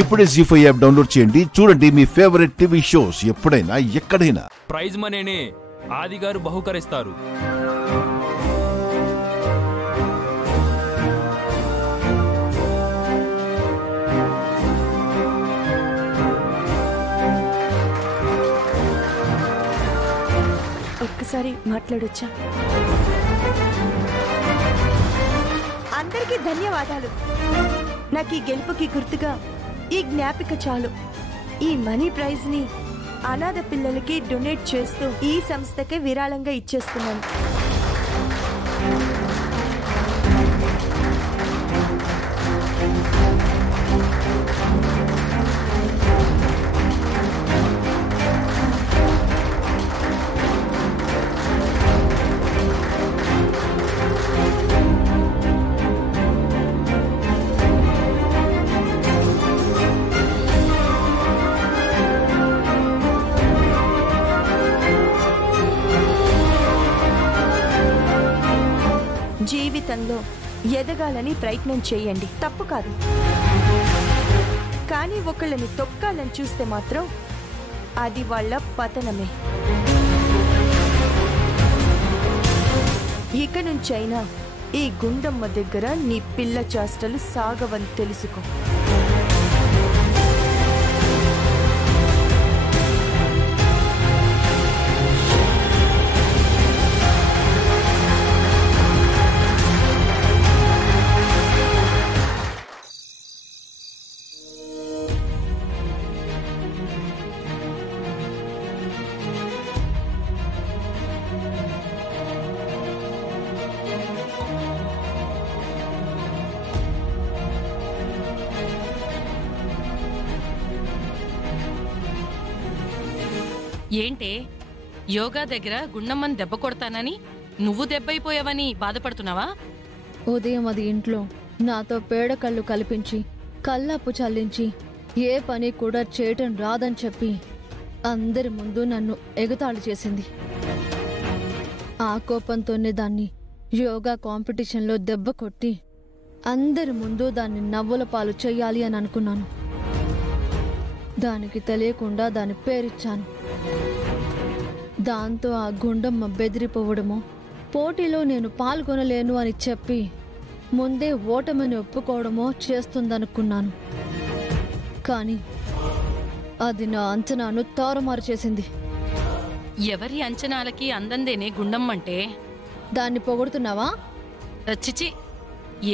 ఇప్పుడే జీ5 app download చేయండి. చూడండి మీ ఫేవరెట్ టీవీ షోస్ ఎప్పుడైనా ఎక్కడైనా. ప్రైజ్ మనీని ఆది గారు బహుకరిస్తారు. ఒక్కసారి మాట్లాడొచ్చా? అందరికీ ధన్యవాదాలు. నాకు ఈ గెలుపుకి గుర్తుగా ఈ జ్ఞాపిక చాలు. ఈ మనీ ప్రైజ్ ని అనాథ పిల్లలకి డొనేట్ చేస్తూ ఈ సంస్థకే విరాళంగా ఇచ్చేస్తున్నాను. జీవితంలో ఎదగాలని ప్రయత్నం చేయండి, తప్పు కాదు. కానీ ఒకళ్ళని తొక్కాలని చూస్తే మాత్రం అది వాళ్ళ పతనమే. ఇక నుంచైనా ఈ గుండమ్మ దగ్గర నీ పిల్ల చేష్టలు సాగవని తెలుసుకో. ఏంటే యోగా దగ్గర గుండమ్మని దెబ్బ కొడతానని నువ్వు దెబ్బైపోయావని బాధపడుతున్నావా? ఉదయం అది ఇంట్లో నాతో పేడ కళ్ళు కల్పించి కళ్ళప్పు చల్లించి ఏ పని కూడా చేయటం రాదని చెప్పి అందరి ముందు నన్ను ఎగతాళి చేసింది. ఆ కోపంతోనే దాన్ని యోగా కాంపిటీషన్లో దెబ్బ కొట్టి అందరి ముందు దాన్ని నవ్వుల పాలు చెయ్యాలి అని అనుకున్నాను. దానికి తెలియకుండా దాని పేరిచ్చాను. దాంతో ఆ గుండమ్మ బెదిరిపోవడమో పోటీలో నేను పాల్గొనలేను అని చెప్పి ముందే ఓటమిని ఒప్పుకోవడమో చేస్తుందనుకున్నాను. కానీ అది నా అంచనాను తారుమారు చేసింది. ఎవరి అంచనాలకి అందందేనే గుండమ్మంటే. దాన్ని పొగుడుతున్నావా? చిచి,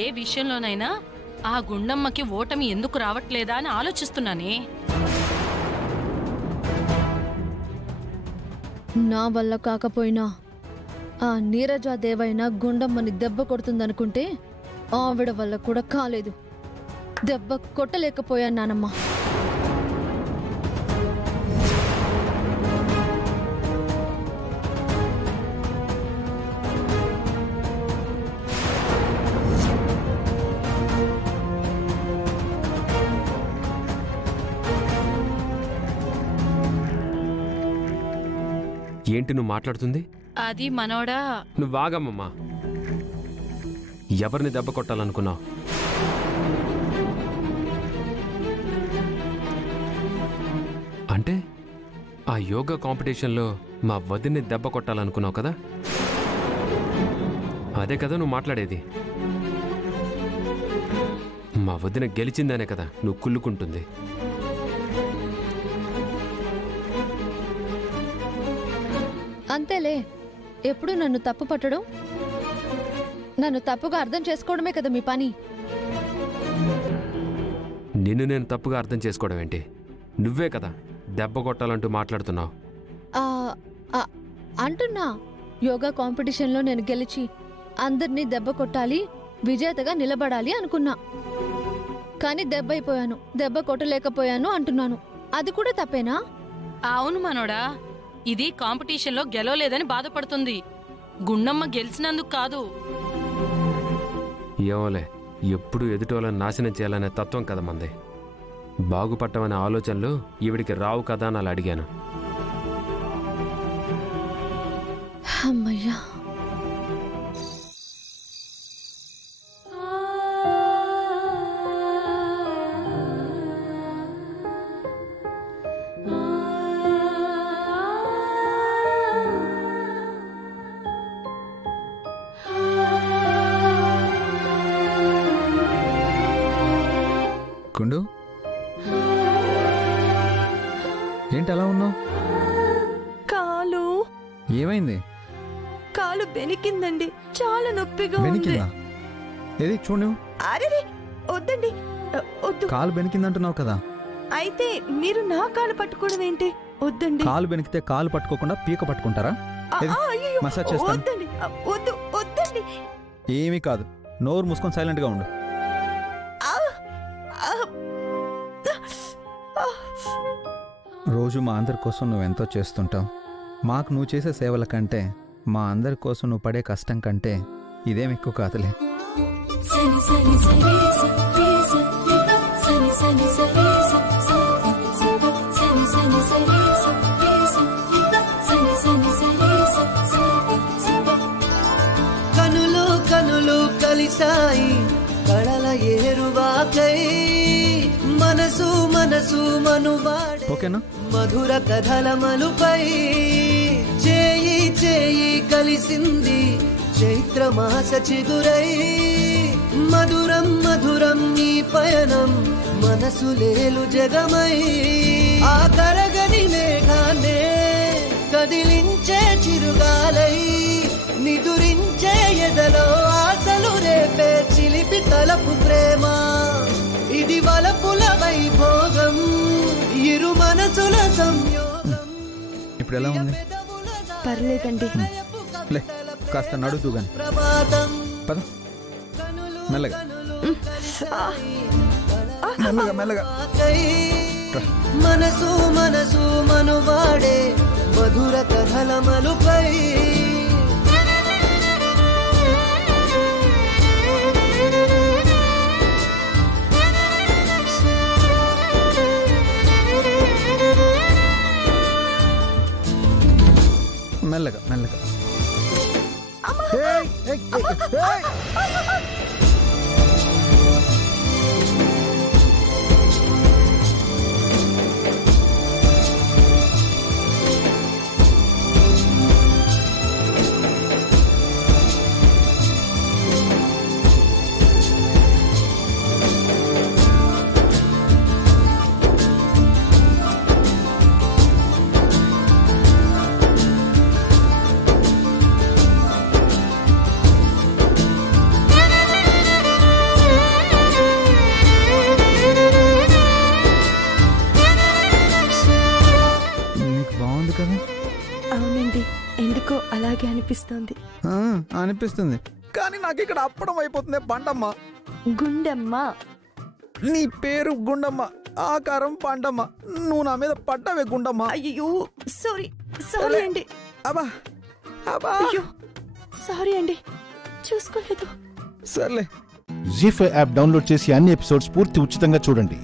ఏ విషయంలోనైనా ఆ గుండమ్మకి ఓటమి ఎందుకు రావట్లేదా అని ఆలోచిస్తున్నానే. నా వల్ల కాకపోయినా ఆ నీరజాదేవైనా గుండమ్మని దెబ్బ కొడుతుందనుకుంటే ఆవిడ వల్ల కూడా కాలేదు. దెబ్బ కొట్టలేకపోయాను నానమ్మ. ఏంటి నువ్వు మాట్లాడుతుంది? అది మనోడా. నువ్వు ఆగమ్మమ్మా. ఎవరిని దెబ్బ కొట్టాలనుకున్నావు? అంటే ఆ యోగా కాంపిటీషన్లో మా వదిన్ని దెబ్బ కొట్టాలనుకున్నావు కదా? అదే కదా నువ్వు మాట్లాడేది. మా వదిన గెలిచిందనే కదా నువ్వు కుళ్ళుకుంటుంది. అంతేలే, ఎప్పుడు నన్ను తప్పు పట్టడం, నన్ను తప్పుగా అర్థం చేసుకోవడమే కదా మీ పని. నిన్ను నేను తప్పుగా అర్థం చేసుకోవడం ఏంటి? నువ్వే కదా దెబ్బ కొట్టాలంటూ మాట్లాడుతున్నావు. అంటున్నా, యోగా కాంపిటీషన్లో నేను గెలిచి అందరినీ దెబ్బ కొట్టాలి, విజేతగా నిలబడాలి అనుకున్నా. కానీ దెబ్బ అయిపోయాను, దెబ్బ కొట్టలేకపోయాను అంటున్నాను. అది కూడా తప్పేనా? అవును మనోడా, ఇది కాంపిటీషన్లో గెలవలేదని బాధపడుతుంది, గుండమ్మ గెలిచినందుకు కాదు. ఏమోలే, ఎప్పుడు ఎదుటోళ్ళని నాశనం చేయాలనే తత్వం కదా మంది. బాగుపట్టమనే ఆలోచనలు ఈవిడికి రావు కదా అని అలా అడిగాను. అమ్మయ్యా. గుండు ఏంటి అలా ఉన్నావు? కాలు ఏమైంది? కాలు బెనికిందండి, చాలా నొప్పిగా ఉంది. బెనికిందా? ఏది చూడు. అరే వద్దండి, వద్దు. కాలు బెనికిందంటున్నావు కదా, అయితే మీరు నా కాలు పట్టుకోవడం ఏంటి? వద్దండి. కాలు బెనికితే కాలు పట్టుకోకుండా పీక పట్టుకుంటారా? అయ్యో, మసాజ్ చేస్తాను. వద్దండి, వద్దు, వద్దండి. ఏమీ కాదు, నోరు మూసుకొని సైలెంట్గా ఉండు. రోజు మా అందరి కోసం నువ్వు ఎంతో చేస్తుంటావు. మాకు నువ్వు చేసే సేవల కంటే మా అందరి కోసం నువ్వు పడే కష్టం కంటే ఇదేం ఎక్కువ కాదులే. కనులు కనులు కలిసాయి కళల ఏరువాకై, మనసు మనసు మనువాడే ఓకేనా? మధుర కథల మలుపై, చేయి చేయి కలిసింది చైత్రమాస చిగురై, మధురం మధురం ఈ పయనం మనసు లేలు జగమై, ఆ కరగని మేఘాన్నే కదిలించే చిరుగాలై, నిదురించే ఎదలో ఆశలు రేపే చిలిపి తలపు ప్రేమ, ఇది వలపుల వైభోగం ఇరు మనసుల సంయోగం. ఇప్పుడు ఎలా ఉంది? పర్లేదండి. లే కాస్త నడుతూ గాని. పద మెల్లగా మెల్లగా మెల్లగా. మనసు మనసు మనువాడే మధుర కథల మలుపై, మెల్లగా మెల్లగా. అవునండి, ఎందుకో అలాగే అనిపిస్తోంది. అనిపిస్తుంది, కానీ నాకు ఇక్కడ అప్పడం అయిపోతుంది. పండమ్మ, గుండమ్మ. నీ పేరు గుండమ్మ, ఆకారం పండమ్మ, నువ్వు నా మీద పడ్డవే గుండమ్మ. అయ్యో సారీ, సారీ అండి. అబ్బా అబ్బా, అయ్యో సారీ అండి, చూసుకోలేదు. సర్లే. జీ5 యాప్ డౌన్లోడ్ చేసి అన్ని ఎపిసోడ్స్ పూర్తి ఉచితంగా చూడండి.